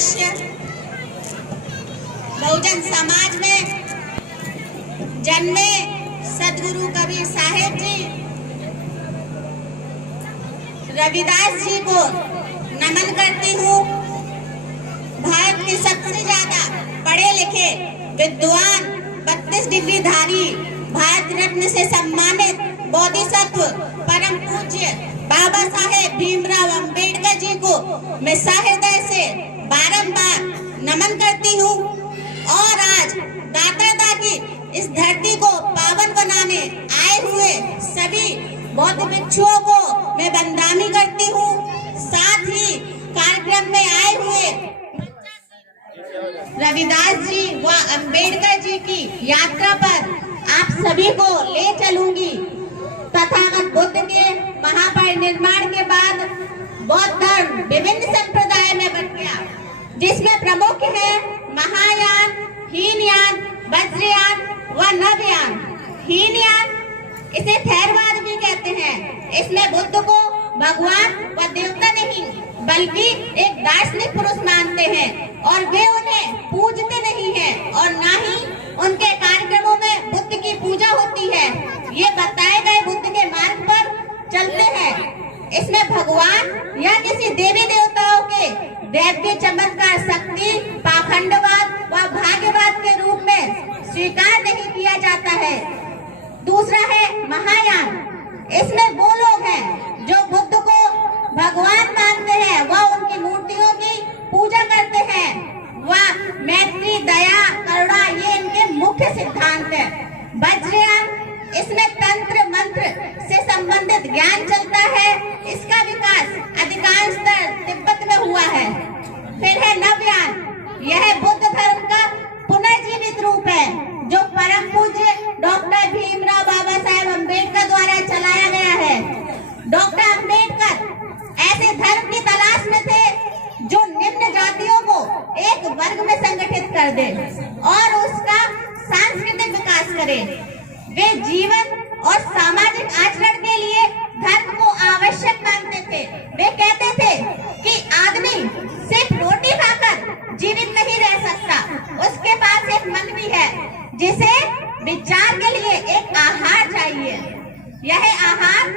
आदर्श बहुजन समाज में जन्मे सदगुरु कबीर साहेब जी रविदास जी को नमन करती हूँ। भारत के सबसे ज्यादा पढ़े लिखे विद्वान 32 डिग्री धारी भारत रत्न से सम्मानित बोधिसत्व परम पूज्य बाबा साहेब भीमराव अंबेडकर जी को मैं सहृदय से बारंबार नमन करती हूँ और आज दाता दादी इस धरती को पावन बनाने आए हुए सभी बौद्ध भिक्षुओं को मैं वंदना करती हूँ। साथ ही कार्यक्रम में आए हुए रविदास जी व अंबेडकर जी की यात्रा पर आप सभी को ले चलूंगी। तथागत बुद्ध के महापरिनिर्वाण के बाद बौद्ध धर्म विभिन्न संप्रदाय में बट गया, जिसमें प्रमुख है महायान, हीनयान, वज्रयान व नवयान। हीनयान इसे थेरवाद भी कहते हैं। इसमें बुद्ध को भगवान व देवता नहीं बल्कि एक दार्शनिक पुरुष मानते हैं और वे उन्हें पूजते नहीं हैं और ना ही उनके कार्यक्रमों में बुद्ध की पूजा होती है। ये बताए गए बुद्ध के मार्ग पर चलते हैं। इसमें भगवान या किसी देवी देवताओं के दैवीय चमत्कार शक्ति पाखंडवाद व भाग्यवाद के रूप में स्वीकार नहीं किया जाता है। दूसरा है महायान। इसमें वो लोग हैं जो बुद्ध को भगवान मानते हैं व उनकी मूर्तियों की पूजा करते हैं। वह मैत्री, दया, करुणा ये इनके मुख्य सिद्धांत है। वज्रयान इसमें तंत्र मंत्र से संबंधित ज्ञान चलता है। इसका विकास अधिकांशतः तिब्बत में हुआ है। फिर है नवयान। यह बुद्ध धर्म का पुनर्जीवित रूप है जो परम पूज्य डॉक्टर भीमराव बाबा साहेब अम्बेडकर द्वारा चलाया गया है। डॉक्टर अम्बेडकर ऐसे धर्म की तलाश में थे जो निम्न जातियों को एक वर्ग में संगठित कर दे और उसका सांस्कृतिक विकास करे। वे जीवन और सामाजिक आचरण के लिए धर्म को आवश्यक मानते थे। वे कहते थे कि आदमी सिर्फ रोटी खाकर जीवित नहीं रह सकता, उसके पास एक मन भी है जिसे विचार के लिए एक आहार चाहिए। यह आहार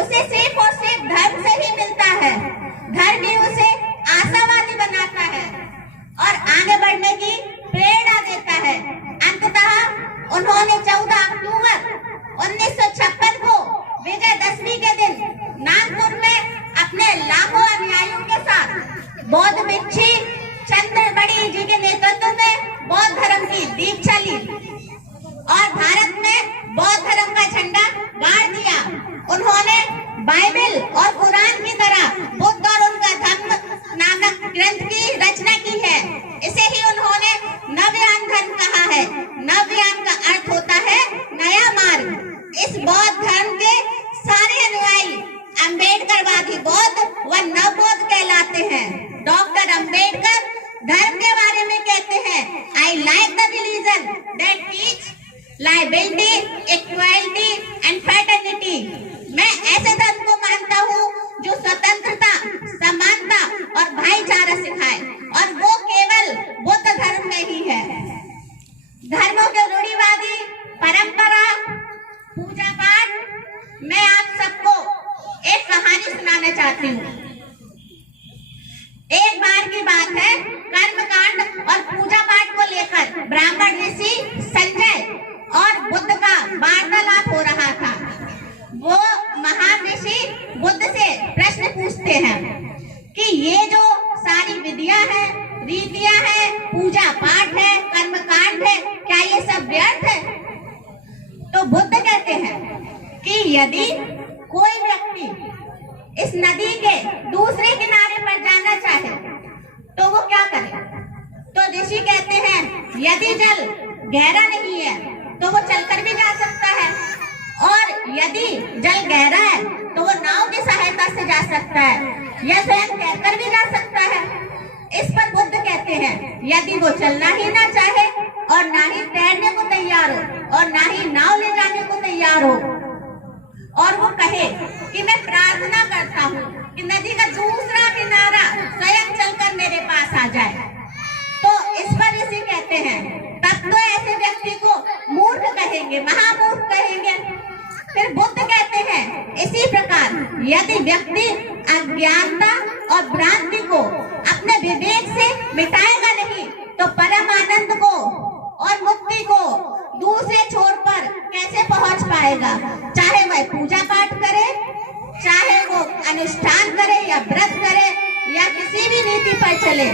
उसे सिर्फ और सिर्फ धर्म से ही मिलता है। धर्म ही उसे आशावादी बनाता है और आगे बढ़ने की प्रेरणा देता है। अंततः उन्होंने 14 अक्टूबर 1956 को विजयदशमी के दिन नागपुर में अपने लाखों अनुयायियों के साथ बौद्ध भिक्षु चंद्रबड़ी जी के नेतृत्व में बौद्ध धर्म की दीक्षा ली और भारत में बौद्ध धर्म का झंडा गाड़ दिया। उन्होंने बाइबल और कुरान की तरह बुद्ध और उनका धम्म नामक ग्रंथ की रचना की है। इसे ही उन्होंने नवयान धर्म कहा है। नवयान का अर्थ होता है नया मार्ग। इस बौद्ध धर्म के सारे अनुयायी अम्बेडकरवादी बौद्ध व नवबौद्ध कहलाते हैं। डॉक्टर अम्बेडकर धर्म के बारे में कहते हैं, I like the religion that teach liability, equality and fraternity. मैं ऐसे धर्म को मानता हूँ जो स्वतंत्रता, समानता और भाईचारा सिखाए और वो केवल बुद्ध धर्म में ही है। धर्मों के रूढ़िवादी परंपरा, पूजा पाठ। मैं आप सबको एक कहानी सुनाना चाहती हूँ। एक बार की बात है, कर्मकांड और पूजा पाठ को लेकर ब्राह्मण ऋषि संजय और बुद्ध का वार्तालाप हो रहा था। वो महान ऋषि बुद्ध से प्रश्न पूछते हैं कि ये जो सारी विधियां हैं, रीतियां हैं, पूजा पाठ है, कर्मकांड है, क्या ये सब व्यर्थ है? तो बुद्ध कहते हैं कि यदि कोई व्यक्ति इस नदी के दूसरे किनारे पर जाना चाहे तो वो क्या करे? तो ऋषि कहते हैं यदि जल गहरा नहीं है तो वो चलकर भी जा सकता है और यदि जल गहरा है तो वो नाव की सहायता से जा सकता है या स्वयं तैरकर भी जा सकता है। इस पर बुद्ध कहते हैं यदि वो चलना ही ना चाहे और ना ही तैरने को तैयार हो और ना ही नाव ले जाने को तैयार हो और वो कहे कि मैं प्रार्थना करता हूँ कि नदी का दूसरा किनारा स्वयं चलकर मेरे पास आ जाए, ईश्वर ऋषि कहते हैं, तब तो ऐसे व्यक्ति को मूर्ख कहेंगे, महामूर्ख कहेंगे। फिर बुद्ध कहते हैं, इसी प्रकार यदि व्यक्ति अज्ञानता और भ्रांति को अपने विवेक से मिटाएगा नहीं तो परम आनंद को और मुक्ति को दूसरे छोर पर कैसे पहुंच पाएगा। चाहे वह पूजा पाठ करे, चाहे वो अनुष्ठान करे या व्रत करे या किसी भी नीति पर चले,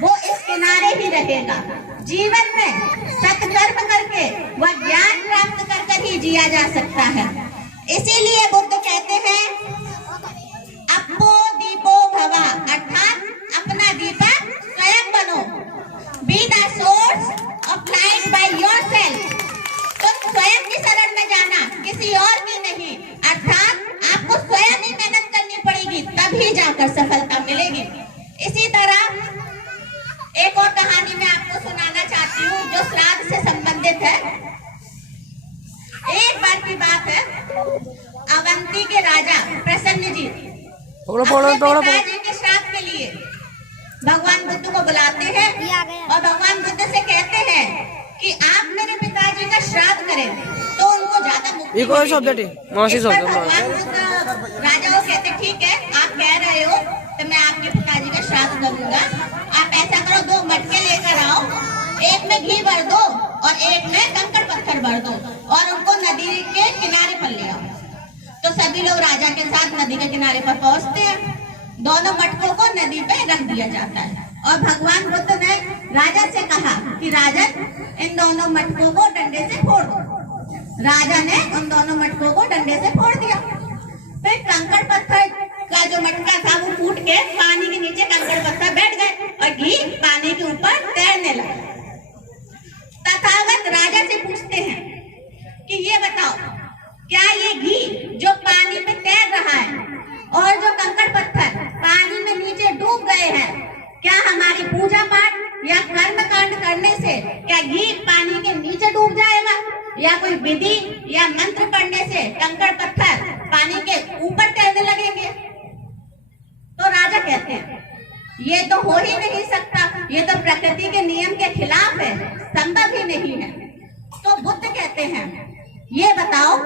वो इस किनारे ही रहेगा। जीवन में सत्कर्म करके वह ज्ञान प्राप्त कर ही जिया जा सकता है। इसीलिए बुद्ध कहते हैं, अपो दीपो भवा, अर्थात अपना दीपक स्वयं बनो। Be the source of light by yourself. तुम स्वयं की शरण में जाना, किसी और की नहीं। अर्थात आपको स्वयं ही मेहनत करनी पड़ेगी, तभी जाकर सफलता मिलेगी। इसी तरह एक और कहानी मैं आपको सुनाना चाहती हूँ जो श्राद्ध से संबंधित है। एक बार की बात है, अवंती के राजा प्रसन्न जी अपने पिताजी के श्राद्ध के लिए भगवान बुद्ध को बुलाते हैं और भगवान बुद्ध से कहते हैं कि आप मेरे पिताजी का श्राद्ध करें तो उनको ज्यादा मुक्ति मिलेगी। भगवान बुद्ध राजा को कहते, ठीक है, आप कह रहे हो तो मैं आपके पिताजी का श्राद्ध करूंगा। आप ऐसा करो, 2 मटके लेकर आओ, एक में घी भर दो और एक में कंकड़ पत्थर भर दो और उनको नदी के किनारे पर ले आओ। तो सभी लोग राजा के साथ नदी के किनारे पर पहुंचते हैं। दोनों मटकों को नदी पे रख दिया जाता है और भगवान बुद्ध ने राजा से कहा कि राजन, इन दोनों मटकों को डंडे से फोड़ दो। राजा ने उन दोनों मटकों को डंडे से फोड़ दिया। फिर कंकड़ पत्थर का जो मटका था वो फूट के पानी के नीचे कंकड़ पत्थर बैठ गए और घी पानी के ऊपर तैरने लगा। तथागत राजा से पूछते हैं कि ये बताओ, क्या ये घी जो पानी में तैर रहा है और जो कंकड़ पत्थर पानी में नीचे डूब गए हैं, क्या हमारी पूजा पाठ या कर्म कांड करने से क्या घी पानी के नीचे डूब जाएगा या कोई विधि या मंत्र पढ़ने से कंकड़ पत्थर पानी के ऊपर तैरने लगेंगे? तो राजा कहते हैं, ये तो हो ही नहीं सकता, ये तो प्रकृति के नियम के खिलाफ है, संभव ही नहीं है। तो बुद्ध कहते हैं, ये बताओ,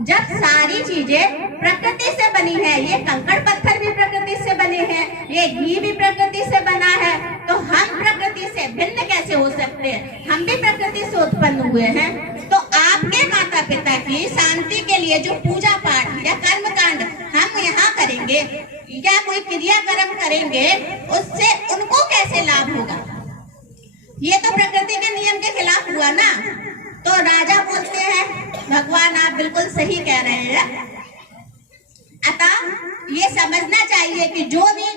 जब सारी चीजें प्रकृति से बनी है, ये कंकड़ पत्थर भी प्रकृति से बने हैं, ये घी भी प्रकृति से बना है, तो हम प्रकृति से भिन्न कैसे हो सकते हैं? हम भी प्रकृति से उत्पन्न हुए हैं। तो आपके माता पिता की शांति के लिए जो पूजा पाठ या कर्म कांड हम यहाँ करेंगे या कोई क्रियाक्रम करेंगे, उससे उनको कैसे लाभ होगा? ये तो प्रकृति के नियम के खिलाफ हुआ ना। तो राजा बोलते हैं, भगवान आप बिल्कुल सही कह रहे हैं। अतः ये समझना चाहिए कि जो भी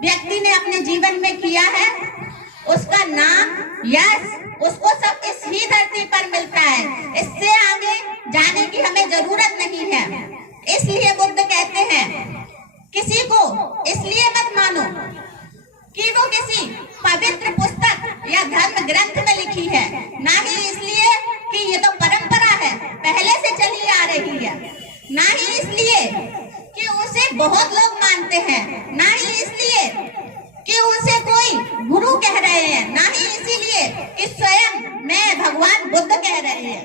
व्यक्ति ने अपने जीवन में किया है, उसका नाम यश उसको सब इस ही धरती पर मिलता है। इससे आगे जाने की हमें जरूरत नहीं है। इसलिए बुद्ध कहते हैं, किसी को इसलिए मत मानो कि वो किसी पवित्र पुस्तक या धर्म ग्रंथ में लिखी है, ना ही इसलिए कि ये तो परंपरा है, पहले से चली आ रही है, ना ही इसलिए कि उसे बहुत लोग मानते हैं, ना ही इसलिए कि उसे कोई गुरु कह रहे हैं, ना ही इसीलिए कि स्वयं मैं भगवान बुद्ध कह रहे हैं,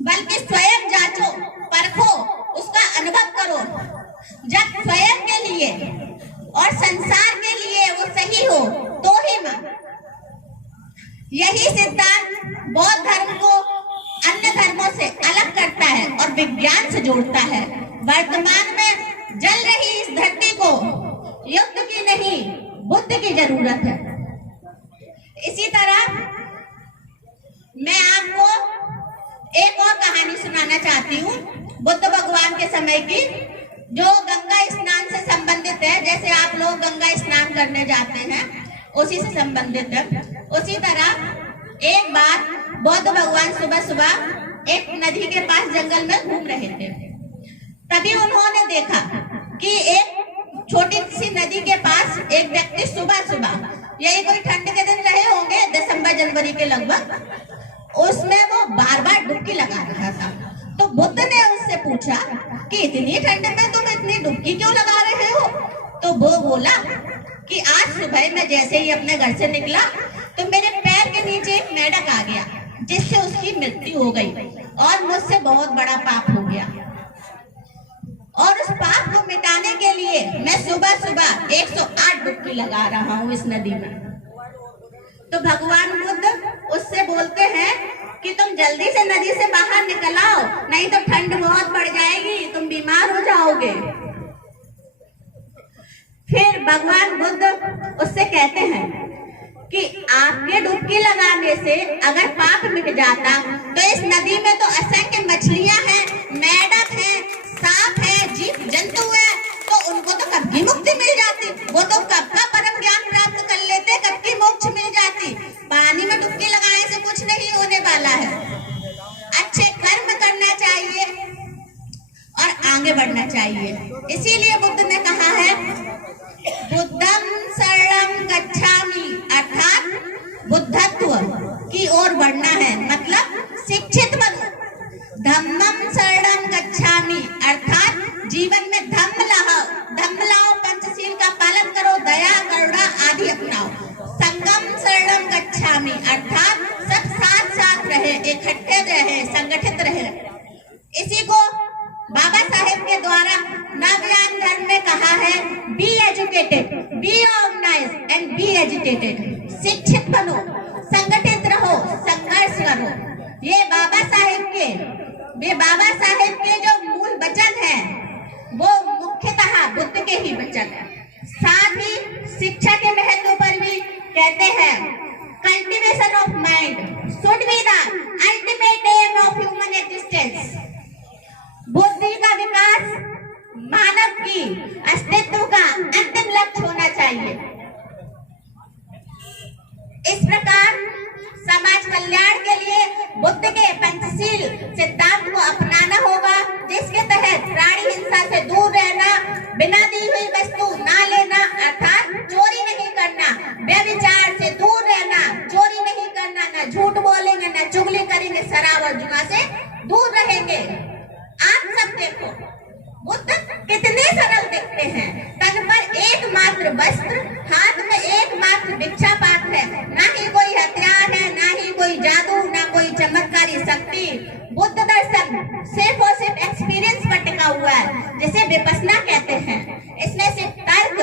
बल्कि स्वयं जांचो, परखो, उसका अनुभव करो। जब स्वयं के लिए और संसार के लिए वो सही हो तो ही मान। यही सिद्धांत बौद्ध धर्म को अन्य धर्मों से अलग करता है और विज्ञान से जोड़ता है। वर्तमान में जल रही इस धरती को युद्ध की नहीं, बुद्ध की जरूरत है। इसी तरह मैं आपको एक और कहानी सुनाना चाहती हूँ, बुद्ध भगवान के समय की, जो गंगा स्नान से संबंधित है। जैसे आप लोग गंगा स्नान करने जाते हैं, उसी से संबंधित है। उसी तरह एक बार बुद्ध भगवान सुबह सुबह एक नदी के पास जंगल में घूम रहे थे। तभी उन्होंने देखा कि एक छोटी सी नदी के पास एक व्यक्ति सुबह सुबह, यही कोई ठंड के दिन रहे होंगे, दिसंबर जनवरी के लगभग, उसमें वो बार बार डुबकी लगा रहा था। तो बुद्ध ने उससे पूछा कि इतनी ठंड में तुम इतनी डुबकी क्यों लगा रहे हो? तो वो बोला कि आज सुबह मैं जैसे ही अपने घर से निकला तो मेरे पैर के नीचे एक मेंढक आ गया, जिससे उसकी मृत्यु हो गई और मुझसे बहुत बड़ा पाप हो गया। और उस पाप को मिटाने के लिए मैं सुबह सुबह 108 डुबकी लगा रहा हूँ इस नदी में। तो भगवान बुद्ध उससे बोलते हैं कि तुम जल्दी से नदी से बाहर निकल आओ, नहीं तो ठंड बहुत बढ़ जाएगी, तुम बीमार हो जाओगे। फिर भगवान बुद्ध उससे कहते हैं कि आपके डुबकी लगाने से अगर पाप मिट जाता तो इस नदी में तो असंख्य मछलियां हैं, मेंढक हैं, सांप है, जीव जंतु है, तो उनको तो कब की मुक्ति मिल जाती, वो तो कब का परम ज्ञान प्राप्त कर लेते, कब की मोक्ष मिल जाती। पानी में डुबकी लगाने से कुछ नहीं होने वाला है। अच्छे कर्म करना चाहिए और आगे बढ़ना चाहिए। इसीलिए बुद्ध ने कहा है बुद्धं शरणं गच्छामि, अर्थात बुद्धत्व की ओर बढ़ना है, मतलब शिक्षित बनो। धम्मं शरणं गच्छामि, अर्थात जीवन में धम्म लाओ, पंचशील का पालन करो, दया करुणा आदि अपनाओ। संगम शरणं गच्छामि, अर्थात सब साथ साथ रहे, इकट्ठे रहे, संगठित रहे। इसी को बाबा साहेब के द्वारा नवयान धर्म में कहा है be educated, be organised and be educated. शिक्षित बनो, संगठित रहो, संघर्ष करो। ये बाबा साहेब के जो मूल वचन है वो मुख्यतः बुद्ध के ही वचन है। साथ ही शिक्षा के महत्व पर भी कहते हैं cultivation of mind should be the ultimate aim of human existence. बुद्धि का विकास मानव की अस्तित्व का अंतिम लक्ष्य होना चाहिए। इस प्रकार समाज कल्याण के लिए बुद्ध के पंचशील सिद्धांत को अपनाना होगा, जिसके तहत प्राणी हिंसा से दूर रहना, बिना दी हुई वस्तु ना लेना, अर्थात चोरी नहीं करना, व्यभिचार से दूर रहना, चोरी नहीं करना, न झूठ बोलेंगे, न चुगली करेंगे, शराब और जुआ से दूर रहेंगे। आप सब देखो बुद्ध कितने सरल दिखते हैं। तन पर एकमात्र वस्त्र, हाथ में एकमात्र भिक्षा पात्र है, ना ही कोई हथियार है, ना ही कोई जादू, ना कोई चमत्कारी शक्ति। बुद्ध दर्शन सिर्फ और सिर्फ एक्सपीरियंस पर टिका हुआ है, जिसे विपश्यना कहते हैं। इसमें सिर्फ तर्क,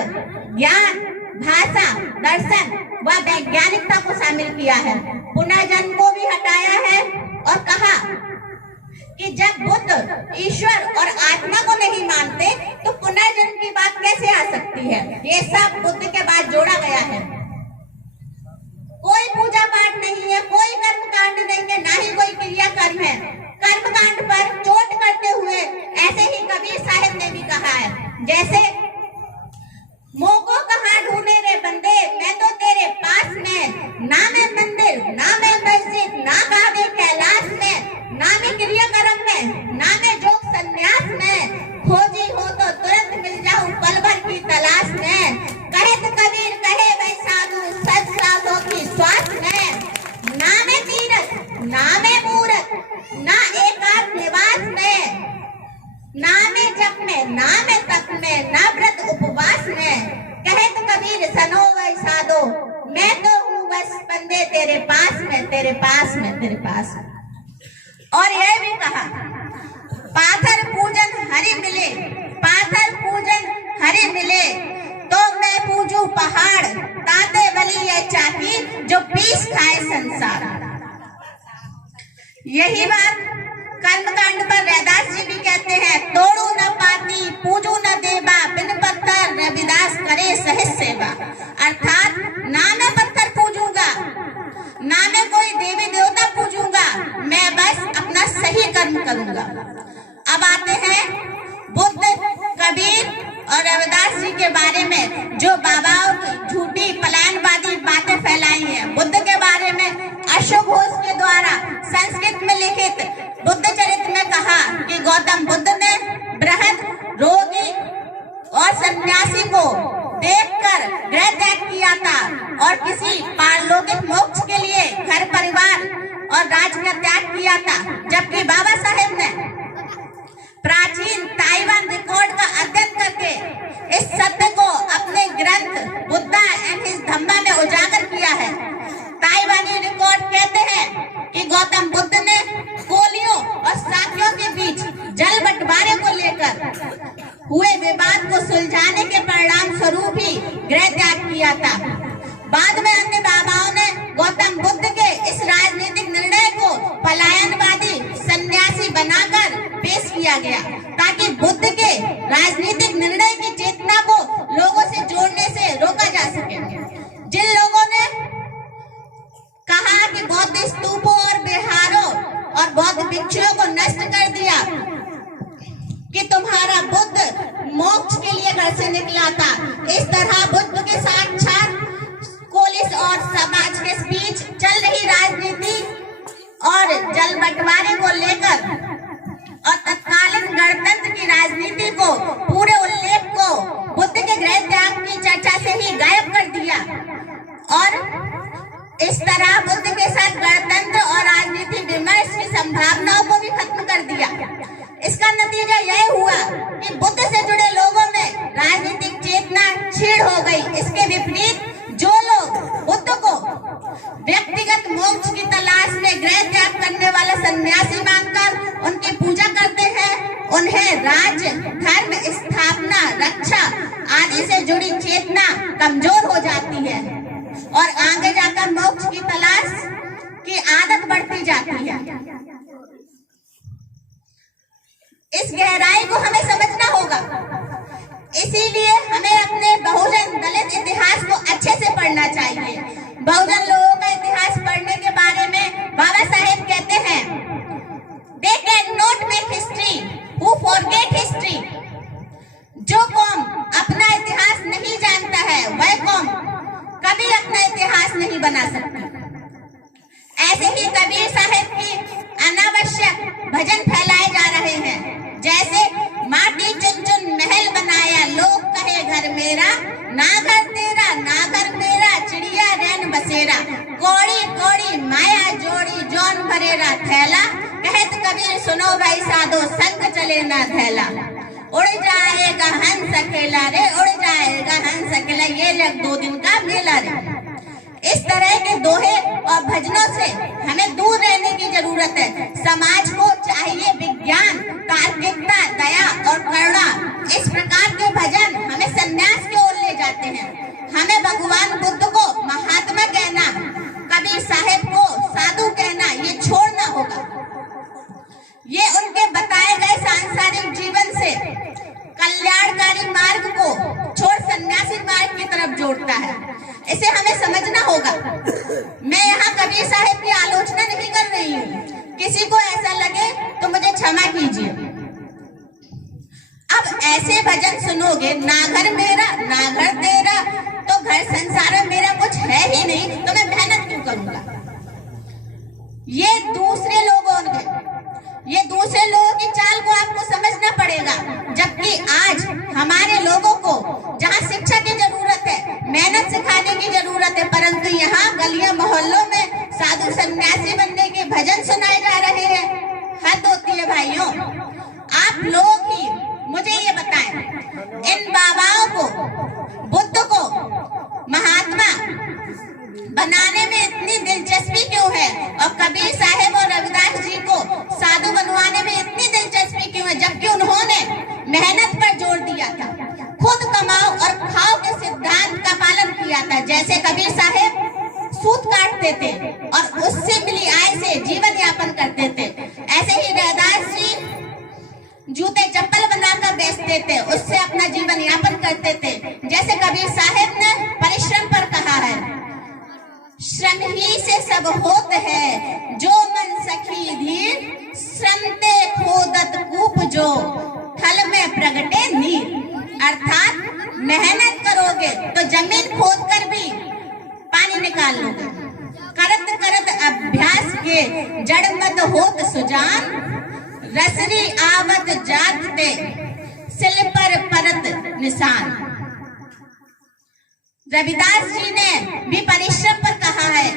ज्ञान, भाषा, दर्शन व वैज्ञानिकता को शामिल किया है। पुनर्जन्म को भी हटाया है और कहा कि जब बुद्ध ईश्वर और आत्मा को नहीं मानते तो पुनर्जन्म की बात कैसे आ सकती है। ये सब बुद्ध के बाद जोड़ा गया है। कोई पूजा पाठ नहीं है, कोई कर्म कांड नहीं है, ना ही कोई क्रिया कर्म है। कर्म कांड पर चोट करते हुए ऐसे ही कबीर साहब ने भी कहा है, जैसे मोको कहाँ ढूंढे रे बंदे, मैं तो तेरे पास में, ना मैं मंदिर, ना मैं मस्जिद, ना काबे कैलाश में, ना मैं क्रिया कर्म में, ना मैं योग संन्यास में, खोजी हो तो तुरंत मिल जाऊं पल भर की तलाश में। कहे तो कबीर कहे वै साधु सच साधो की श्वास में, ना मैं तीरथ, ना मैं मूरत, ना एकांत निवास में, ना मैं जप में, ना मैं तप में, ना व्रत उपवास में। कहे तो कबीर सनो वै साधो, मैं तो हूँ बस बंदे तेरे पास में, तेरे पास में, तेरे पास में। और यह भी कहा पाथर पूजन हरि मिले, पाथर पूजन हरि मिले, तो मैं पूजू पहाड़, ताते बलि ये चाकी जो पीस खाए संसार। यही बात कर्मकांड पर रैदास जी भी कहते हैं, तोड़ू न पाती पूजू न देवा, बिन पत्थर रविदास करे सहज सेवा। अर्थात ना मैं पत्थर पूजूंगा, ना मैं कोई देवी देवता पूजूंगा, मैं बस अपना सही कर्म करूंगा। अब आते हैं बुद्ध, कबीर और रविदास जी के बारे में, जो बाबाओं की झूठी पलायनवादी बातें फैलाई हैं। बुद्ध के बारे में अशोक घोष के द्वारा संस्कृत में लिखित बुद्ध चरित्र में कहा कि गौतम बुद्ध ने बृहद, रोगी और सन्यासी को देखकर गृह त्याग किया था और किसी पारलौकिक मोक्ष के लिए घर परिवार और राज्य का त्याग किया था। जबकि बाबा साहेब ने प्राचीन ताइवान रिकॉर्ड का अध्ययन करके इस सत्य को अपने ग्रंथ बुद्ध किया गया ताकि बुद्ध के राजनीतिक निर्णय की चेतना को लोगों से जोड़ने से रोका जा सके। जिन लोगों ने कहा कि बौद्ध स्तूपों और विहारों और बौद्ध भिक्षुओं को नष्ट कर दिया, कि तुम्हारा बुद्ध मोक्ष के लिए घर से निकला था, इस तरह बुद्ध के साक्षात पुलिस और समाज के बीच चल रही राजनीति और जल बंटवारे को लेकर और तत्कालीन गणतंत्र की राजनीति को, पूरे उल्लेख को बुद्ध के गृह त्याग की चर्चा से ही गायब कर दिया और इस तरह बुद्ध के साथ गणतंत्र और राजनीति विमर्श की संभावनाओं को भी खत्म कर दिया। इसका नतीजा यह हुआ कि बुद्ध से जुड़े लोगों में राजनीतिक चेतना क्षीण हो गई। इसके विपरीत जो लोग बुद्ध को व्यक्तिगत मोक्ष की तलाश में गृह त्याग करने वाला सन्यासी मानकर उनकी पूजा करते हैं, उन्हें राज्य, धर्म स्थापना, रक्षा आदि से जुड़ी चेतना कमजोर हो जाती है और आगे जाकर मोक्ष की तलाश की आदत बढ़ती जाती है। इस गहराई को हमें समझना होगा। इसीलिए हमें अपने बहुजन दलित इतिहास को अच्छे से पढ़ना चाहिए। बहुजन लोगों का इतिहास पढ़ने के बारे में बाबा साहेब कहते हैं, They cannot make history who forget history। जो कौम अपना इतिहास नहीं जानता है वह कौम कभी अपना इतिहास नहीं बना सकती। ऐसे ही कबीर साहब की अनावश्यक भजन फैलाए जा रहे हैं, जैसे माटी चुन चुन महल बनाया, लोग कहे घर मेरा, ना घर तेरा ना घर मेरा, चिड़िया रैन बसेरा, कौड़ी कौड़ी माया जोड़ी, जौन भरेरा थैला, कहत कबीर सुनो भाई साधो, संग चले ना थैला। उड़ जाएगा हंस अकेला रे, उड़ जाएगा हंस अकेला, ये लग 2 दिन का मेला रे। इस तरह के दोहे और भजनों से हमें दूर रहने की जरूरत है। समाज को चाहिए विज्ञान, तार्किकता, दया और करुणा। इस प्रकार के भजन हमें संन्यास की ओर ले जाते हैं। हमें भगवान बुद्ध को महात्मा कहना, कबीर साहब को साधु कहना ये छोड़ना होगा। ये उनके बताए गए सांसारिक जीवन से कल्याणकारी मार्ग को छोड़ सन्यासी मार्ग की तरफ जोड़ता है। इसे हमें समझना होगा। मैं यहाँ कबीर साहब की आलोचना नहीं कर रही हूँ, किसी को ऐसा लगे तो मुझे क्षमा कीजिए। अब ऐसे भजन सुनोगे, ना घर मेरा ना घर तेरा, तो घर संसार में मेरा कुछ है ही नहीं, तो मैं मेहनत क्यों करूंगा। ये दूसरे लोगों की चाल को आपको समझना पड़ेगा। जबकि आज हमारे लोगों को जहाँ शिक्षा की जरूरत है, मेहनत सिखाने की जरूरत है, परंतु यहाँ गलियों मोहल्लों में साधु सन्यासी बनने के भजन सुनाए जा रहे हैं। हद होती है भाइयों। आप लोग ही मुझे ये बताएं, इन बाबाओं को, बुद्ध को महात्मा बनाने में इतनी दिलचस्पी क्यों है, और कबीर साहब और रविदास जी को साधु बनवाने में इतनी दिलचस्पी क्यों है, जबकि उन्होंने मेहनत पर जोर दिया था, खुद कमाओ और खाओ के सिद्धांत का पालन किया था। जैसे कबीर साहब सूत काटते थे और उससे मिली आय से जीवन यापन करते थे, ऐसे ही रविदास जी जूते चप्पल बनाकर बेचते थे, उससे अपना जीवन यापन करते थे। जैसे कबीर साहब ने परिश्रम पर कहा है, श्रम ही से सब होत है, जो मन सखी धीर, श्रम ते खोदत कूप जो, थल में प्रगटे नीर। अर्थात मेहनत करोगे तो जमीन खोद कर भी पानी निकाल लोगे। करत करत अभ्यास के जड़ मत होत सुजान, रसरी आवत जात ते सिल पर परत निशान। रविदास जी ने भी परिश्रम पर कहा है,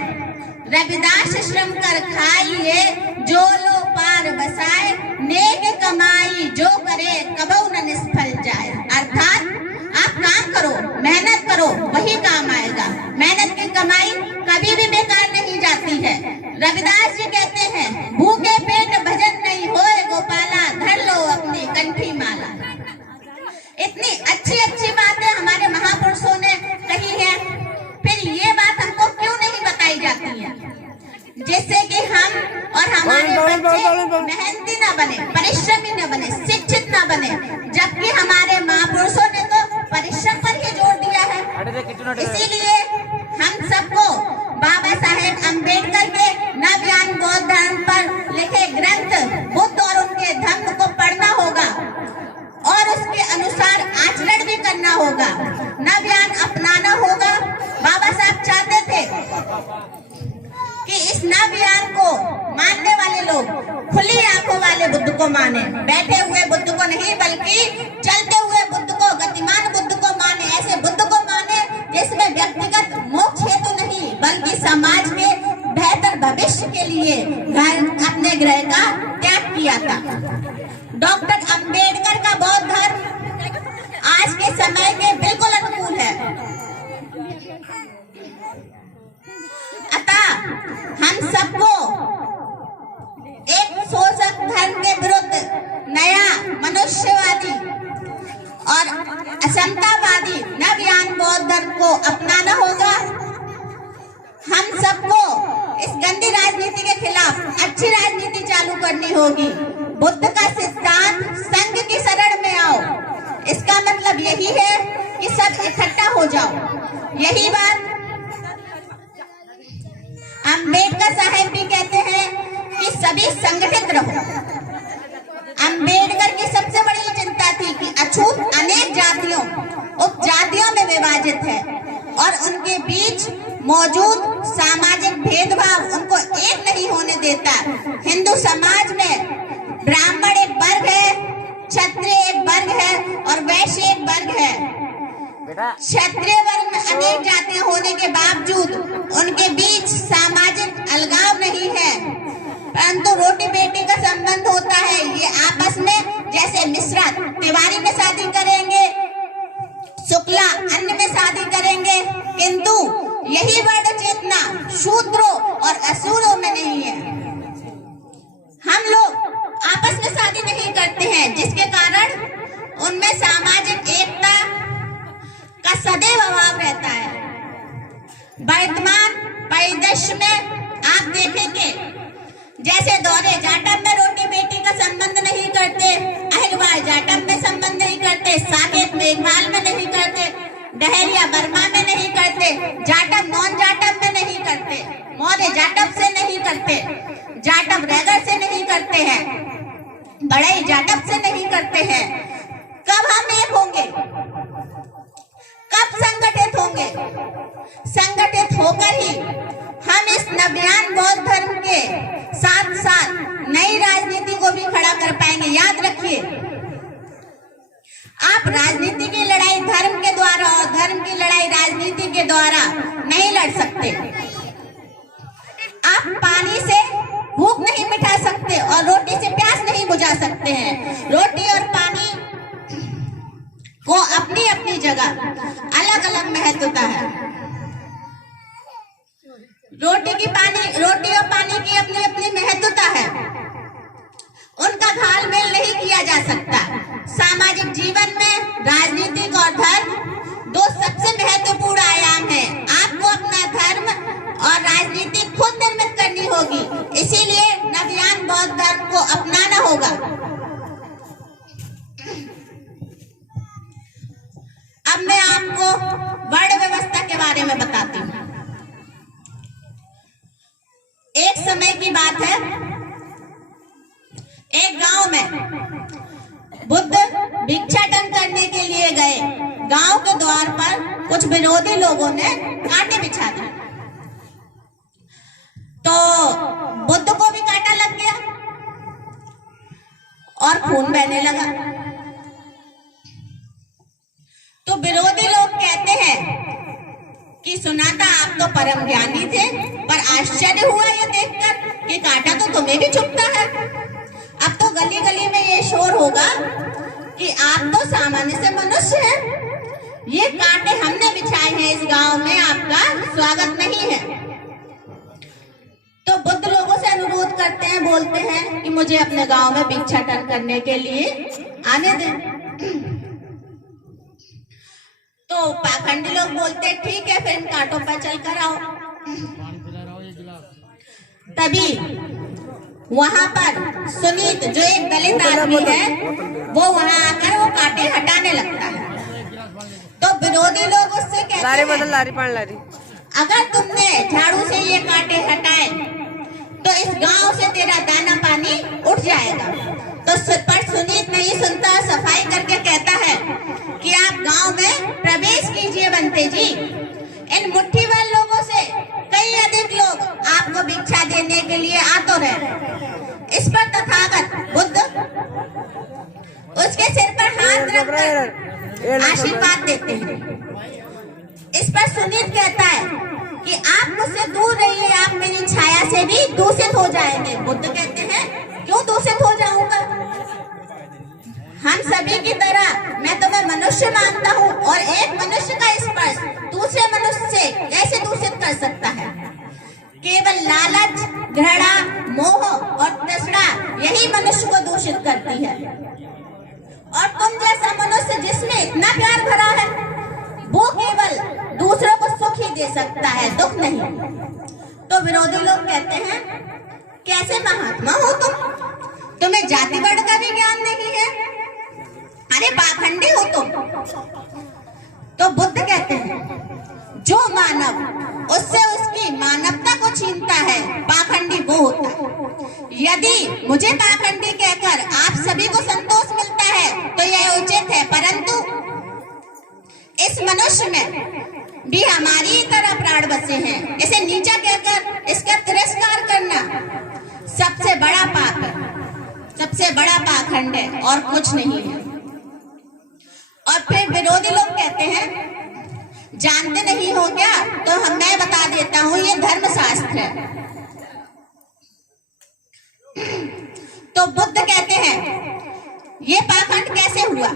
रविदास श्रम कर खाइए, जो लो पार बसाए, नेक कमाई जो करे कबहु न निष्फल जाए। अर्थात आप काम करो, मेहनत करो, वही काम आएगा। मेहनत की कमाई कभी भी बेकार नहीं जाती है। रविदास जी कहते हैं, भूखे पेट भजन नहीं होए गोपाला, धर लो अपनी कंठी माला। इतनी अच्छी अच्छी बातें हमारे महापुरुषों ने कही है, फिर ये बात हमको क्यों नहीं बताई जाती है, जिससे कि हम और हमारे बच्चे मेहनती न बने, परिश्रमी न बने, शिक्षित न बने, जबकि हमारे महापुरुषों ने तो परिश्रम पर ही जोर दिया है। इसीलिए हम सबको बाबा साहेब अम्बेडकर के नवयान बौद्ध धर्म पर लिखे ग्रंथ बुद्ध और उनके धम्म को पढ़ना होगा और उसके अनुसार आचरण भी करना होगा, नवयान अपनाना होगा। बाबा साहब चाहते थे कि इस नवयान को मानने वाले लोग खुली आंखों वाले बुद्ध को माने, बैठे हुए बुद्ध को नहीं बल्कि चलते हुए बुद्ध को, गतिमान बुद्ध को माने, ऐसे बुद्ध को माने जिसमें व्यक्तिगत मोक्ष हेतु नहीं बल्कि समाज के बेहतर भविष्य के लिए अपने ग्रह का त्याग किया था। डॉक्टर अंबेडकर का बौद्ध धर्म आज के समय के बिल्कुल अनुकूल है। अतः हम सबको एक शोषक धर्म के विरुद्ध नया मनुष्यवादी और असमतावादी नवयान बौद्ध धर्म को अपनाना होगा। हम सबको इस गंदी राजनीति के खिलाफ अच्छी राजनीति चालू करनी होगी। बुद्ध का सिद्धांत संघ की शरण में आओ, इसका मतलब यही है कि सब इकट्ठा हो जाओ। यही बात अंबेडकर साहब भी कहते हैं कि सभी संगठित रहो। अंबेडकर की सबसे बड़ी चिंता थी कि अछूत अनेक जातियों, उपजातियों में विभाजित है और उनके बीच मौजूद सामाजिक भेदभाव उनको एक नहीं होने देता। हिंदू समाज में ब्राह्मण एक वर्ग है, क्षत्रिय एक वर्ग है और वैश्य एक वर्ग है। क्षत्रिय वर्ग में अनेक जातियां होने के बावजूद उनके बीच सामाजिक अलगाव नहीं है, परंतु रोटी बेटी का संबंध होता है। ये आपस में जैसे मिश्रा तिवारी में शादी करेंगे, शुक्ला अन्य में शादी करेंगे, किंतु यही वर्ण चेतना शूद्रों और असुरों में नहीं है। हम लोग आपस में शादी नहीं करते हैं, जिसके कारण उनमें सामाजिक एकता का सदैव अभाव रहता है। वर्तमान परिदृश्य में आप देखेंगे जैसे दौरे जाटव में रोटी बेटी का संबंध नहीं करते, अहिरवार जाटव में संबंध नहीं करते, साकेत मेघवाल में नहीं करते, डहरिया बर्मा में नहीं करते, जाटव नॉन जाटव में नहीं करते, मौर्य जाटव से नहीं करते, जाटव रैगर से नहीं करते हैं, बड़ई जाटव से नहीं करते हैं। कब हम एक होंगे, कब संगठित होंगे? संगठित होकर ही हम इस नवयान बौद्ध धर्म के साथ साथ नई राजनीति को भी खड़ा कर पाएंगे। याद रखिए, आप राजनीति की लड़ाई धर्म के द्वारा और धर्म की लड़ाई राजनीति के द्वारा नहीं लड़ सकते। आप पानी से भूख नहीं मिटा सकते और रोटी से प्यास नहीं बुझा सकते हैं। रोटी और पानी को अपनी अपनी जगह अलग अलग महत्वता है। रोटी और पानी की अपनी अपनी महत्वता है, उनका घालमेल नहीं किया जा सकता। सामाजिक जीवन में राजनीतिक और धर्म दो सबसे महत्वपूर्ण आयाम हैं। आपको अपना धर्म और राजनीति खुद निर्मित करनी होगी, इसीलिए नवयान बौद्ध धर्म को अपनाना होगा। अब मैं आपको वर्ण व्यवस्था के बारे में बताती हूँ। एक समय की बात है, एक गांव में बुद्ध भिक्षाटन करने के लिए गए। गांव के द्वार पर कुछ विरोधी लोगों ने कांटे बिछा दिए, तो बुद्ध को भी कांटा लग गया और खून बहने लगा। तो विरोधी लोग कहते हैं कि सुना था आप तो परम ज्ञानी थे, पर आश्चर्य हुआ ये देखकर कि कांटा तो तुम्हें भी चुभता है। अब तो गली गली में ये शोर होगा कि आप तो सामान्य से मनुष्य हैं, ये कांटे हमने बिछाए हैं इस गांव में, आपका स्वागत नहीं है। तो बुद्ध लोगों से अनुरोध करते हैं, बोलते हैं कि मुझे अपने गांव में भिक्षाटन करने के लिए आने दें। तो पाखंडी लोग बोलते ठीक है, फिर इन कांटों पर चल कर आओ। तभी वहाँ पर सुनीत जो एक दलित आदमी है वो वहाँ आकर वो कांटे हटाने लगता है। तो विरोधी लोग उससे कहते हैं अगर तुमने झाड़ू से ये कांटे हटाए तो इस गांव से तेरा दाना पानी उठ जाएगा। तो पर सुनीत नहीं सुनता, सफाई करके कहता है कि आप गांव में प्रवेश कीजिए बंते जी। इन मुट्ठी भर लोगों से कई अधिक लोग आपको भिक्षा देने के लिए आतुर हैं। इस पर तथागत बुद्ध उसके सिर पर हाथ रखकर आशीर्वाद देते हैं। इस पर सुनीत कहता है कि आप मुझसे दूर रहिए, आप मेरी छाया से भी दूषित हो जाएंगे। बुद्ध कहते हैं क्यों दूषित हो जाऊंगा? हम सभी की तरह मैं तुम्हें मनुष्य मानता हूँ और एक मनुष्य का स्पर्श दूसरे मनुष्य से कैसे दूषित कर सकता है? केवल लालच, घृणा, मोह और तृष्णा यही मनुष्य को दूषित करती है। और तुम जैसा मनुष्य जिसमें इतना प्यार भरा है वो केवल दूसरों को सुख ही दे सकता है, दुख नहीं। तो विरोधी लोग कहते हैं कैसे महात्मा हो तुम, तुम्हें जाति वर्ण का भी ज्ञान नहीं है, अरे पाखंडी हो तुम। तो बुद्ध कहते हैं जो मानव उससे उसकी मानवता को छीनता है पाखंडी वो होता है। यदि मुझे पाखंडी कहकर आप सभी को संतोष मिलता है तो यह उचित है, परंतु इस मनुष्य में भी हमारी तरह प्राण बसे हैं। इसे नीचा कहकर इसका तिरस्कार करना सबसे बड़ा पाप है, सबसे बड़ा पाखंड है और कुछ नहीं है। और फिर विरोधी लोग कहते हैं जानते नहीं हो क्या? तो मैं बता देता हूँ, ये धर्मशास्त्र है। तो बुद्ध कहते हैं ये पाखंड कैसे हुआ?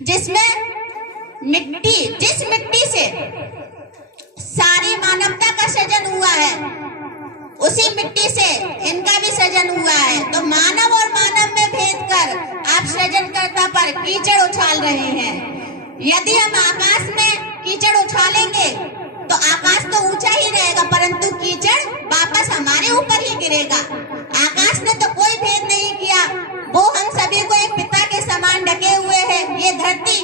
जिसमें जिस मिट्टी से सारी मानवता का सृजन हुआ है उसी मिट्टी से इनका भी सृजन हुआ है। तो मानव और मानव में भेद कर आप सृजनकर्ता पर कीचड़ उछाल रहे हैं। यदि हम आकाश में कीचड़ उछालेंगे तो आकाश तो ऊंचा ही रहेगा, परंतु कीचड़ वापस हमारे ऊपर ही गिरेगा। आकाश ने तो कोई भेद नहीं किया, वो हम सभी को एक पिता के समान ढके हुए है। ये धरती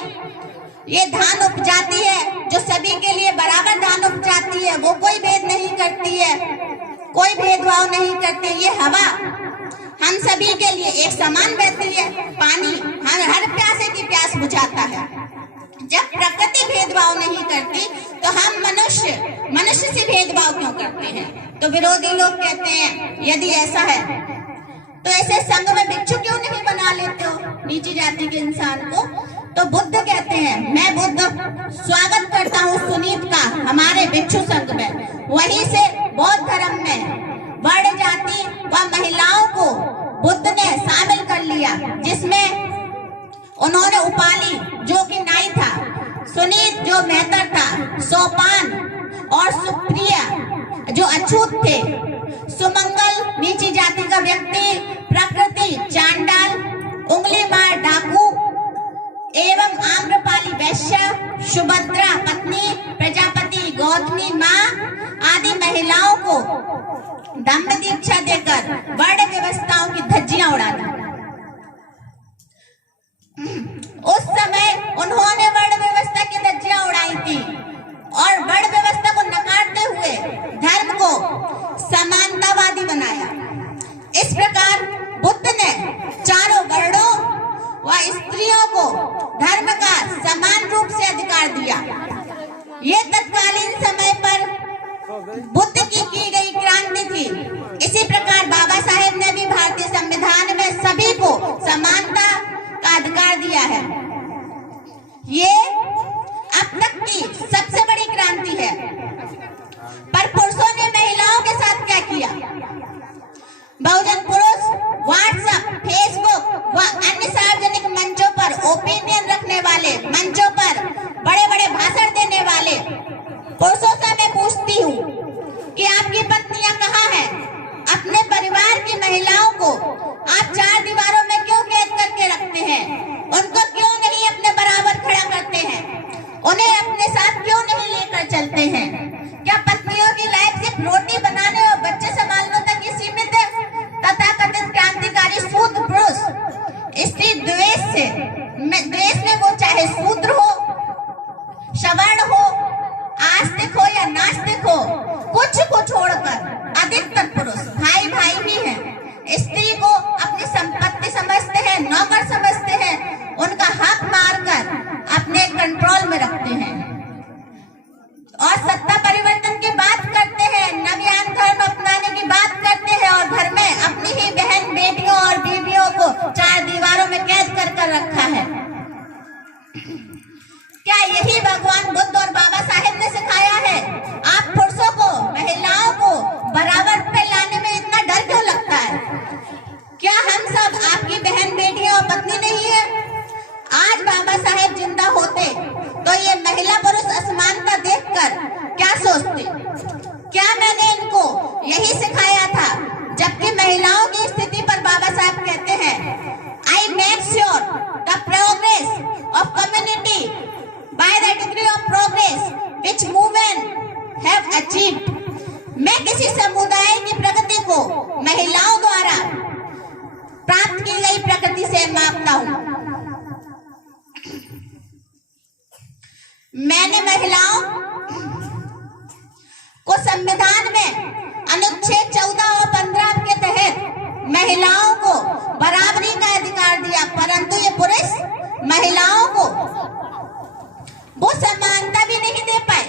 ये धान उपजाती है, जो सभी के लिए बराबर धान उपजाती है, वो कोई भेद नहीं करती है, कोई भेदभाव नहीं करते। ये हवा हम सभी के लिए एक समान बहती है, पानी हर प्यासे की प्यास बुझाता है। जब प्रकृति भेदभाव नहीं करती तो हम मनुष्य से भेदभाव क्यों करते हैं? तो विरोधी लोग कहते हैं यदि ऐसा है तो ऐसे संघ में भिक्षु क्यों नहीं बना लेते हो नीची जाति के इंसान को? तो बुद्ध कहते हैं मैं बुद्ध स्वागत करता हूँ सुनीत का हमारे भिक्षु संघ में। वहीं से बौद्ध धर्म में वर्ण जाति व महिलाओं को बुद्ध ने शामिल कर लिया, जिसमें उन्होंने उपाली जो कि नाई था, सुनीत जो मेहतर था, सोपान और सुप्रिया जो अछूत थे, सुमंगल नीची जाति का व्यक्ति, प्रकृति चांडाल, उंगली मार डाकू एवं आम्रपाली वैश्य, सुभद्रा पत्नी, प्रजापति गौतमी माँ आदि महिलाओं को दम्भ दीक्षा देकर वर्ण व्यवस्थाओं की धज्जियां उड़ा दी। उस समय उन्होंने वर्ण व्यवस्था की धज्जियां उड़ाई थी और वर्ण व्यवस्था को नकारते हुए धर्म को समानतावादी बनाया। इस प्रकार बुद्ध ने चारों वर्णों व स्त्रियों को धर्म का समान रूप से अधिकार दिया। ये तत्कालीन समय पर बुद्ध की गई क्रांति थी। इसी प्रकार बाबा साहेब ने भी भारतीय संविधान में सभी को समानता का अधिकार दिया है। ये अब तक की सबसे बड़ी क्रांति है। पर पुरुषों ने महिलाओं के साथ क्या किया? बहुजन पुरुष व्हाट्सएप, फेसबुक व अन्य सार्वजनिक मंचों पर ओपिनियन रखने वाले, मंचों पर बड़े बड़े भाषण देने वाले पुरुषों से मैं पूछती हूँ कि आपकी पत्नियां कहाँ हैं? अपने परिवार की महिलाओं को आप चार दीवारों में क्यों कैद करके रखते हैं? उनको क्यों नहीं अपने बराबर खड़ा करते हैं? उन्हें अपने साथ क्यों नहीं लेकर चलते हैं? क्या पत्नियों की लाइफ सिर्फ रोटी बनाने और बच्चे संभालने तक ही यही सिखाया था। जबकि महिलाओं की स्थिति पर बाबा साहब कहते हैं, I make sure the progress of community by the degree of progress which women have achieved. मैं किसी समुदाय की प्रगति को महिलाओं द्वारा प्राप्त की गई प्रगति से मापता हूं। मैंने महिलाओं को संविधान में अनुच्छेद 14 और 15 के तहत महिलाओं को बराबरी का अधिकार दिया, परंतु ये पुरुष महिलाओं को वो समानता भी नहीं दे पाए।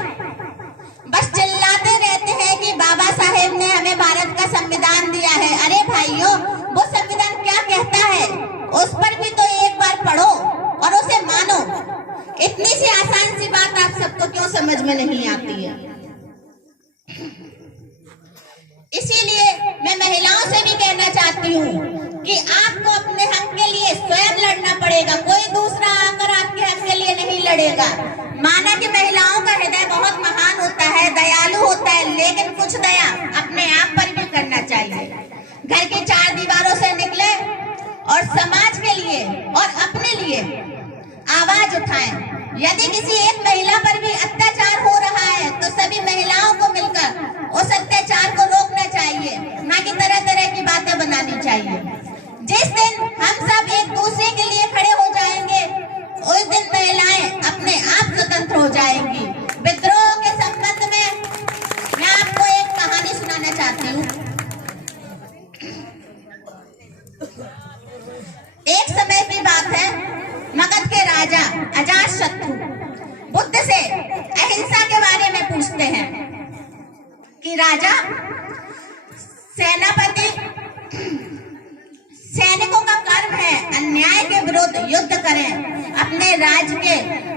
बस चिल्लाते रहते हैं कि बाबा साहेब ने हमें भारत का संविधान दिया है। अरे भाइयों, वो संविधान क्या कहता है उस पर भी तो एक बार पढ़ो और उसे मानो। इतनी सी आसान सी बात आप सबको क्यों समझ में नहीं आती है? इसीलिए मैं महिलाओं से भी कहना चाहती हूँ कि आपको अपने हक के लिए स्वयं लड़ना पड़ेगा, कोई दूसरा आकर आपके हक के लिए नहीं लड़ेगा। माना कि महिलाओं का हृदय बहुत महान होता है, दयालु होता है, लेकिन कुछ दया अपने आप पर भी करना चाहिए। घर की 4 दीवारों से निकले और समाज के लिए और अपने लिए आवाज उठाएं। यदि किसी एक महिला पर भी अत्याचार हो रहा है तो सभी महिलाओं को मिलकर उस अत्याचार को रोकना चाहिए, ना कि तरह तरह की बातें बनानी चाहिए। जिस दिन हम सब एक दूसरे के लिए खड़े हो जाएंगे, उस दिन महिलाएं अपने आप स्वतंत्र हो जाएंगी। विद्रोह के संबंध में मैं आपको एक कहानी सुनाना चाहती हूँ। एक समय की बात है, मगध के राजा अजातशत्रु बुद्ध से अहिंसा के बारे में पूछते हैं कि राजा, सेनापति सैनिकों का कर्म है अन्याय के विरुद्ध युद्ध करें, अपने राज्य के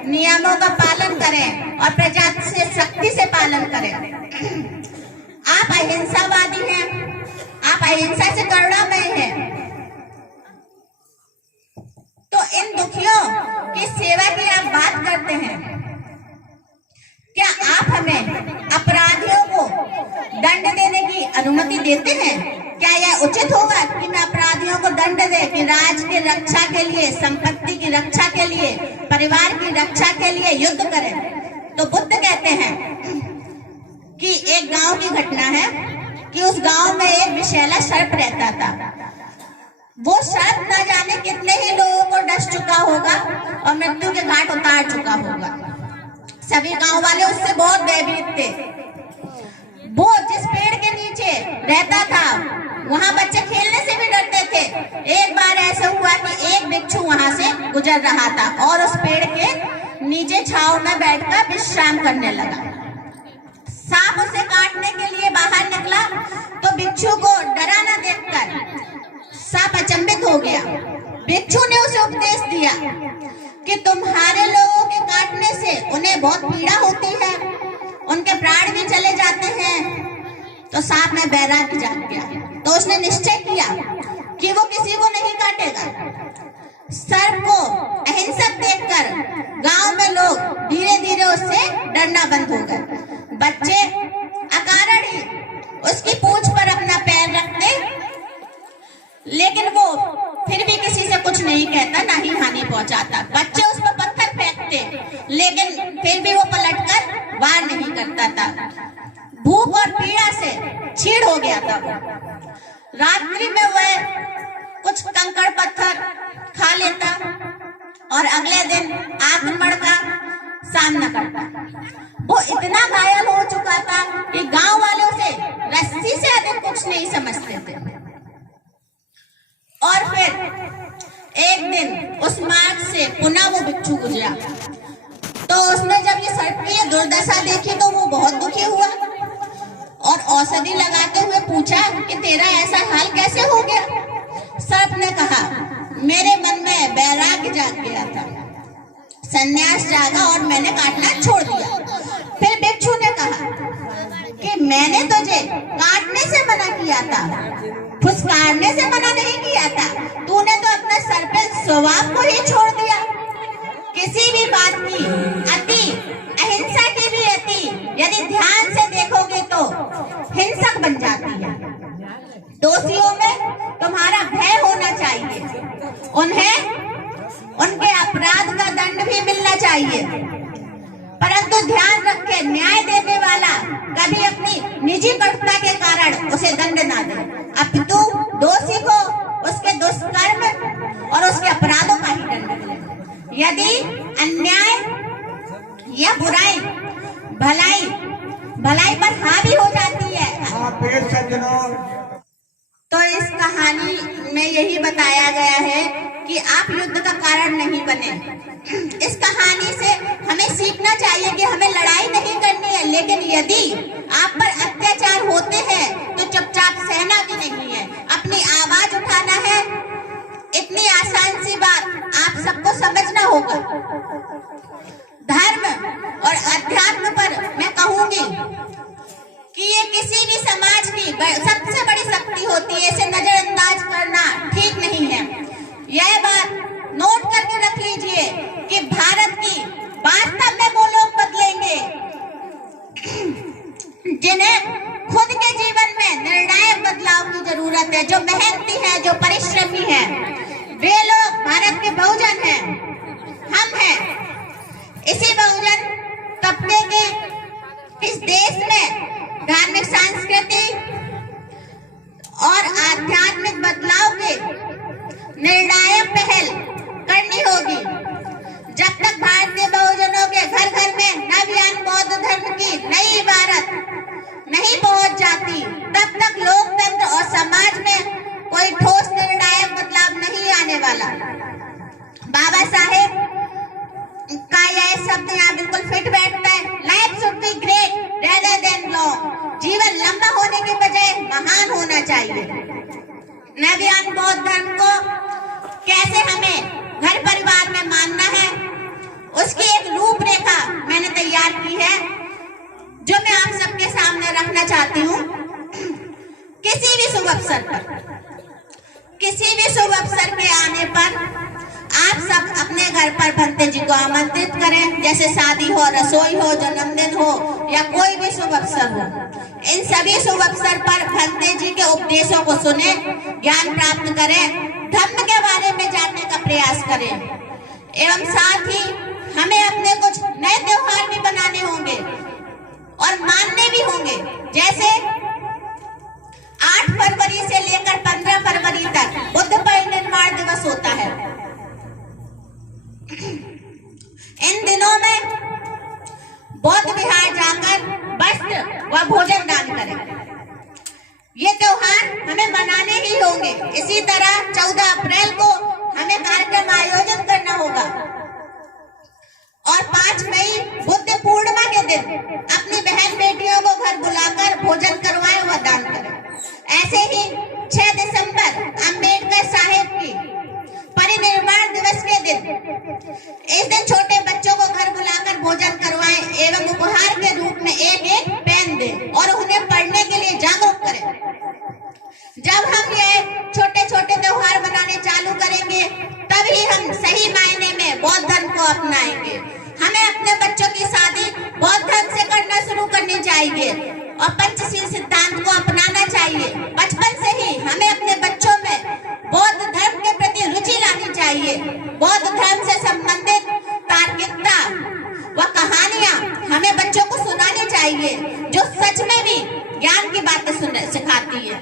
नियमों का पालन करें और प्रजा से सख्ती से पालन करें। आप अहिंसावादी हैं, आप अहिंसा से करुणामय हैं, तो इन दुखियों की सेवा की आप बात करते हैं। क्या आप हमें अपराधियों को दंड देने की अनुमति देते हैं? क्या यह उचित होगा कि मैं अपराधियों को दंड दे कि राज्य की रक्षा के लिए, संपत्ति की रक्षा के लिए, परिवार की रक्षा के लिए युद्ध करें? तो बुद्ध कहते हैं कि एक गांव की घटना है कि उस गांव में एक विषैला सर्प रहता था। वो सर्प न जाने कितने ही लोगों को डस चुका होगा और मृत्यु के घाट उतार चुका होगा। सभी गांव वाले उससे बहुत भयभीत थे। वो जिस पेड़ के नीचे रहता था वहां बच्चे खेलने से भी डरते थे। एक बार ऐसा हुआ कि एक बिच्छू वहां से गुजर रहा था और उस पेड़ के नीचे छांव में बैठकर विश्राम करने लगा। सांप उसे काटने के लिए बाहर निकला तो बिच्छू को डरा न देखकर सांप अचंभित हो गया। बिच्छू ने उसे उपदेश दिया कि तुम्हारे लोगों के काटने से उन्हें बहुत पीड़ा होती है, उनके प्राण भी चले जाते हैं। तो सांप में बैराग जाग गया, तो उसने निश्चय किया कि वो किसी को नहीं काटेगा। सर्प को अहिंसक देखकर गांव में लोग धीरे धीरे उससे डरना बंद हो गए। बच्चे अकारण ही उसकी पूंछ पर अपना पैर रखते, लेकिन वो फिर भी किसी से कुछ नहीं कहता, ना ही हानि पहुंचाता। बच्चे उस पर पत्थर फेंकते, लेकिन फिर भी वो पलटकर वार नहीं करता था। भूख और पीड़ा से छीड़ हो गया था। रात्रि में वह कुछ कंकड़ पत्थर खा लेता और अगले दिन आक्रमण का सामना करता। वो इतना घायल हो चुका था कि गांव वाले उसे रस्सी से अधिक कुछ नहीं समझते थे। और फिर एक दिन उस मार्ग से पुनः वो बिच्छू गुजरा, तो उसने जब ये सर्प की दुर्दशा देखी तो वो बहुत दुखी हुआ और औषधि लगाते हुए पूछा कि तेरा ऐसा हाल कैसे हो गया? सर्प ने कहा, मेरे मन में वैराग्य जाग गया था, संन्यास जागा और मैंने काटना छोड़ दिया। फिर बिच्छू ने कहा कि मैंने तुझे काटने से मना किया था, फुसकारने से मना नहीं किया था। तूने तो अपने सर पे स्वभाव को ही छोड़ दिया। किसी भी बात की अति, अहिंसा की भी अति यदि ध्यान से देखोगे तो हिंसक बन जाती है। उन्हें उनके अपराध का दंड भी मिलना चाहिए, परंतु ध्यान रखें, न्याय देने वाला कभी अपनी निजी कटुता के कारण उसे दंड ना दे, अपितु दोषी को उसके दुष्कर्म और उसके अपराधों का ही दंड मिले। यदि अन्याय या बुराई भलाई पर हावी हो जाती है, तो इस कहानी में यही बताया गया है कि आप युद्ध का कारण नहीं बने। इस कहानी से हमें सीखना चाहिए कि हमें लड़ाई नहीं करनी है, लेकिन यदि आप पर अत्याचार होते हैं तो चुपचाप सहना भी नहीं है, अपनी आवाज उठाना है। इतनी आसान सी बात आप सबको समझना होगा। धर्म और अध्यात्म पर मैं कहूंगी कि ये किसी भी समाज की सबसे बड़ी शक्ति होती है, इसे नजरअंदाज करना ठीक नहीं है। यह बात नोट करके रख लीजिए कि भारत की वास्तव में वो लोग बदलेंगे जिन्हें खुद के जीवन में निर्णायक बदलाव की जरूरत है, जो मेहनती है, जो परिश्रमी है। वे लोग भारत के बहुजन हैं, हम हैं। इसी बहुजन तबके के इस देश में धार्मिक, सांस्कृतिक और आध्यात्मिक बदलाव के निर्णायक पहल करनी होगी। जब तक भारतीय बहुजनों के घर घर में नवयान बौद्ध धर्म की नई इबारत नहीं पहुंच जाती, तब तक लोकतंत्र और समाज में कोई ठोस निर्णायक बदलाव नहीं आने वाला। बाबा साहेब का यह शब्द यहाँ बिल्कुल फिट बैठता है, life should be great rather than long। जीवन लंबा होने के बजाय महान होना चाहिए। नवयान बौद्ध धर्म को कैसे हमें घर परिवार में मानना है, उसकी एक रूपरेखा मैंने तैयार की है, जो मैं आप सबके सामने रखना चाहती हूँ। किसी भी शुभ अवसर के आने पर आप सब अपने घर पर भंते जी को आमंत्रित करें, जैसे शादी हो, रसोई हो, जन्मदिन हो या कोई भी शुभ अवसर हो। इन सभी शुभ अवसर पर भंते जी के उपदेशों को सुने, ज्ञान प्राप्त करें, धर्म के बारे में जानने का प्रयास करें। एवं साथ ही हमें अपने कुछ नए त्योहार भी बनाने होंगे और मानने भी होंगे, जैसे 8 फरवरी से लेकर 15 फरवरी तक बुद्ध परिनिर्वाण दिवस होता है। इन दिनों में बौद्ध विहार जाकर वस्त्र व भोजन दान करें। ये त्योहार हमें मनाने ही होंगे। इसी तरह 14 अप्रैल को हमें कार्यक्रम आयोजन करना होगा और 5 मई बुद्ध पूर्णिमा के दिन अपनी बहन बेटियों को घर बुलाकर भोजन करवाएं व दान करें। ऐसे ही 6 दिसंबर अंबेडकर साहेब की परिनिर्वाण दिवस के दिन, इस दिन छोटे बच्चों को घर बुलाकर भोजन करवाएं एवं उपहार के रूप में एक पेन दें और उन्हें पढ़ने के लिए जागरूक करें। जब हम ये छोटे छोटे त्योहार बनाने चालू करेंगे, तभी हम सही मायने में बौद्ध धर्म को अपनाएंगे। हमें अपने बच्चों की शादी बौद्ध धर्म से करना शुरू करनी चाहिए और पंचशील सिद्धांत को अपनाना चाहिए। बचपन से ही हमें अपने बच्चों में बौद्ध धर्म के प्रति रुचि लानी चाहिए। बौद्ध धर्म से संबंधित तार्किकता व कहानियां हमें बच्चों को सुनानी चाहिए, जो सच में भी ज्ञान की बातें सिखाती है,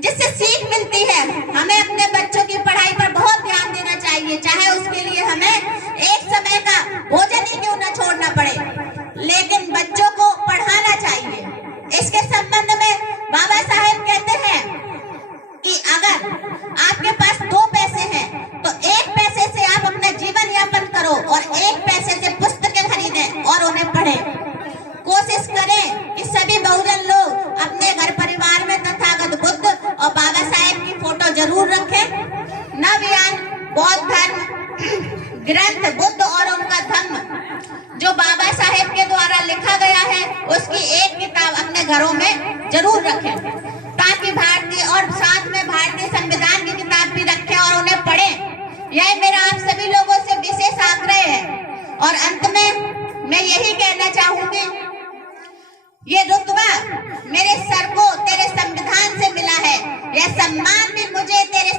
जिससे सीख मिलती है। हमें अपने बच्चों की पढ़ाई पर बहुत ध्यान देना चाहिए, चाहे उसके लिए हमें एक समय का भोजन ही क्यों न छोड़ना पड़े, लेकिन बच्चों को पढ़ाना चाहिए। इसके संबंध में बाबा साहेब कहते हैं कि अगर आपके पास 2 पैसे हैं तो 1 पैसे से आप अपना जीवन यापन करो और 1 पैसे से पुस्तकें खरीदें और उन्हें पढ़ें। कोशिश करें कि सभी बहुजन लोग अपने घर परिवार में तथागत बुद्ध और बाबा साहेब की फोटो जरूर रखें। नवयान बौद्ध धर्म ग्रंथ बुद्ध और उनका धम्म, जो बाबा साहेब के द्वारा लिखा गया है, उसकी एक किताब अपने घरों में जरूर रखें, ताकि भारतीय और साथ में भारतीय संविधान की किताब भी रखें और उन्हें पढ़ें। यह मेरा आप सभी लोगों से विशेष आग्रह है। और अंत में मैं यही कहना चाहूंगी, ये रुतबा मेरे सर को तेरे संविधान से मिला है, यह सम्मान भी मुझे तेरे